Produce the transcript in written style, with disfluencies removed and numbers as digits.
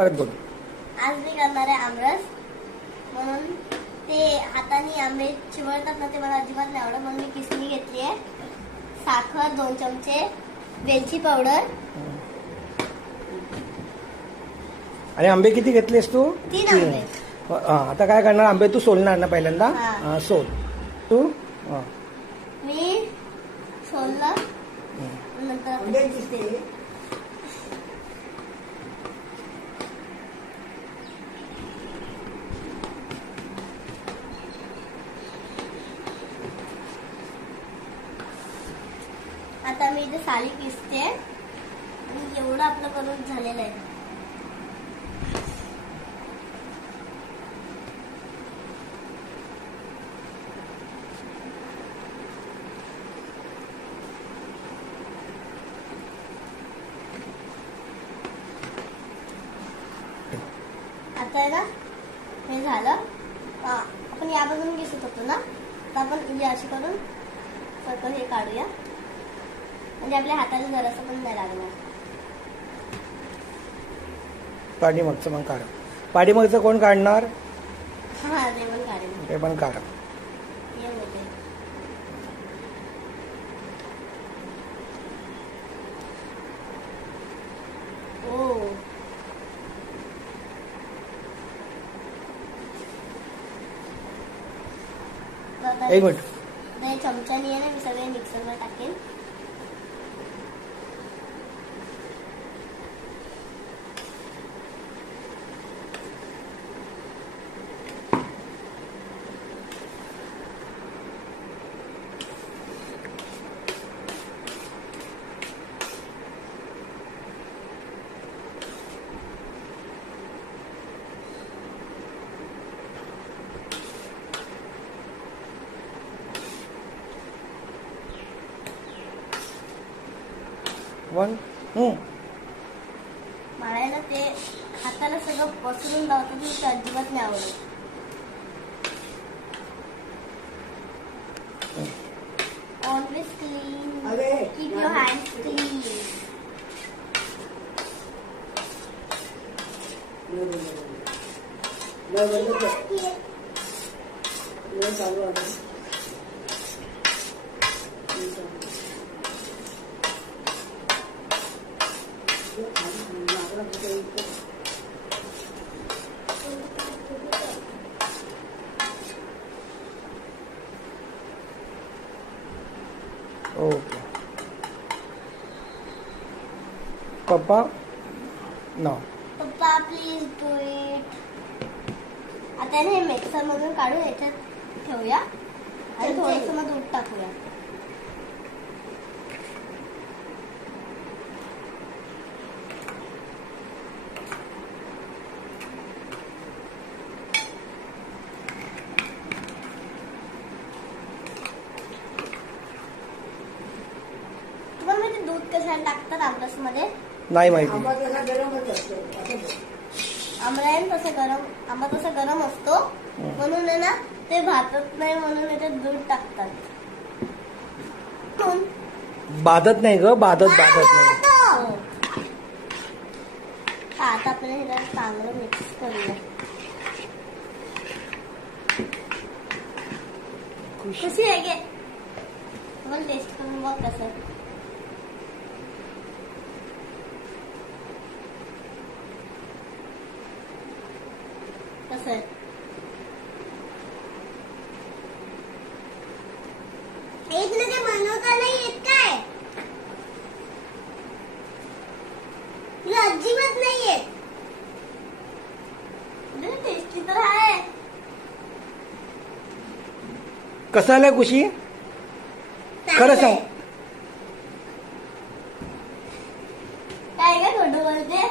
परत बोल. आज मी करणार आहे आमरस. म्हणून ते हाताने आंबे चिवळतात ना, ते मला अजिबात नाही आवडत. म्हणून मी किसणी घेतली आहे, साखर 2 चमचे, वेलची पावडर. आणि आंबे किती घेतलेस तू? 3 आंबे. आता काय करणार? आंबे तू सोलणार ना पहिल्यांदा? हा. सोल तू. मी सोललं नंतर आता मी इथे साली किसते आणि एवढं आपलं करून झालेलं आहे. आता आहे ना, हे झालं. आपण या बाजून किसत होतो ना, तर आपण म्हणजे अशी करून सर्कल हे काढूया, म्हणजे आपल्या हाताला जरासं पण नाही लागणार. पाठीमागचं पण काढ. पाठीमागचं कोण काढणार? हा, ते पण काढेल. ते पण काढ. हे होते. ओ, एक मिनिट. नाही, चमच्यानी आहे ना, मी सगळे मिक्सरवर टाकेन. वन. मला आहे ना, ते हाताला सगळं पसरून लावतात, ते अजिबात नाही आवडत. Always clean, keep your hands clean. Okay. पप्पा नो. पप्पा प्लीज डू इट. आता आहे ना, हे मिक्सर मधून काढून याच्यात ठेवूया आणि थोडंसं मग दूध टाकूया. तुम्हाला माहिती दूध कशाला टाकतात आमरस मध्ये? नाही माहिती. आंबा तसा गरम असतो, म्हणून आहे ना, ते भाजत नाही, म्हणून याच्यात दूध टाकतात. बाधत नाही ग, बाधत नाही. हो. आता आपल्याला हे जरा चांगलं मिक्स करूया. कशी आहे गे? तुम्हाला टेस्ट करून बघ कसं. कसं आहे? तुला ते बनवता नाही येत काय? तुला अजिबात नाही येत. टेस्टी तर आहे. कसं आलं खुशी? खरं सांग. काय काय खोटं बोलते?